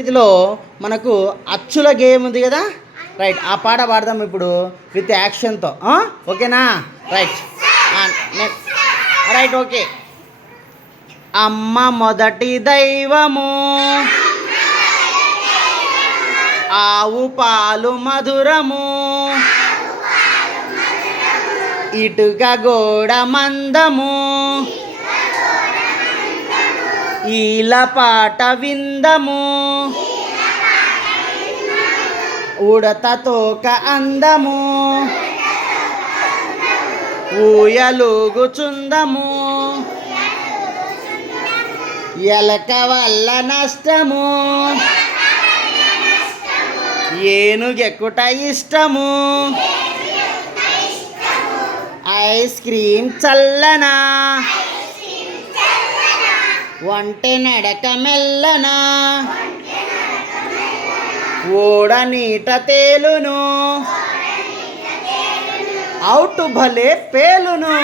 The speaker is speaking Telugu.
ఇదిలో మనకు అచ్చుల గేమ్ ఉంది కదా, రైట్. ఆ పాట పాడదాం ఇప్పుడు విత్ యాక్షన్తో, ఓకేనా? Right right okay. అమ్మ మొదటి దైవము, ఆవు పాలు మధురము, ఇటుక గోడ మందము, ఈల పాట విందము, ఉడత తోక అందము, ఊయలుగుచుందము, ఎలక వల్ల నష్టము, ఏనుగెక్కుట ఇష్టము, ఐస్ క్రీమ్ చల్లనా, వంటె నడక మెల్లనా, ఓడ నీట తేలును, అవుటు భలే పేలును.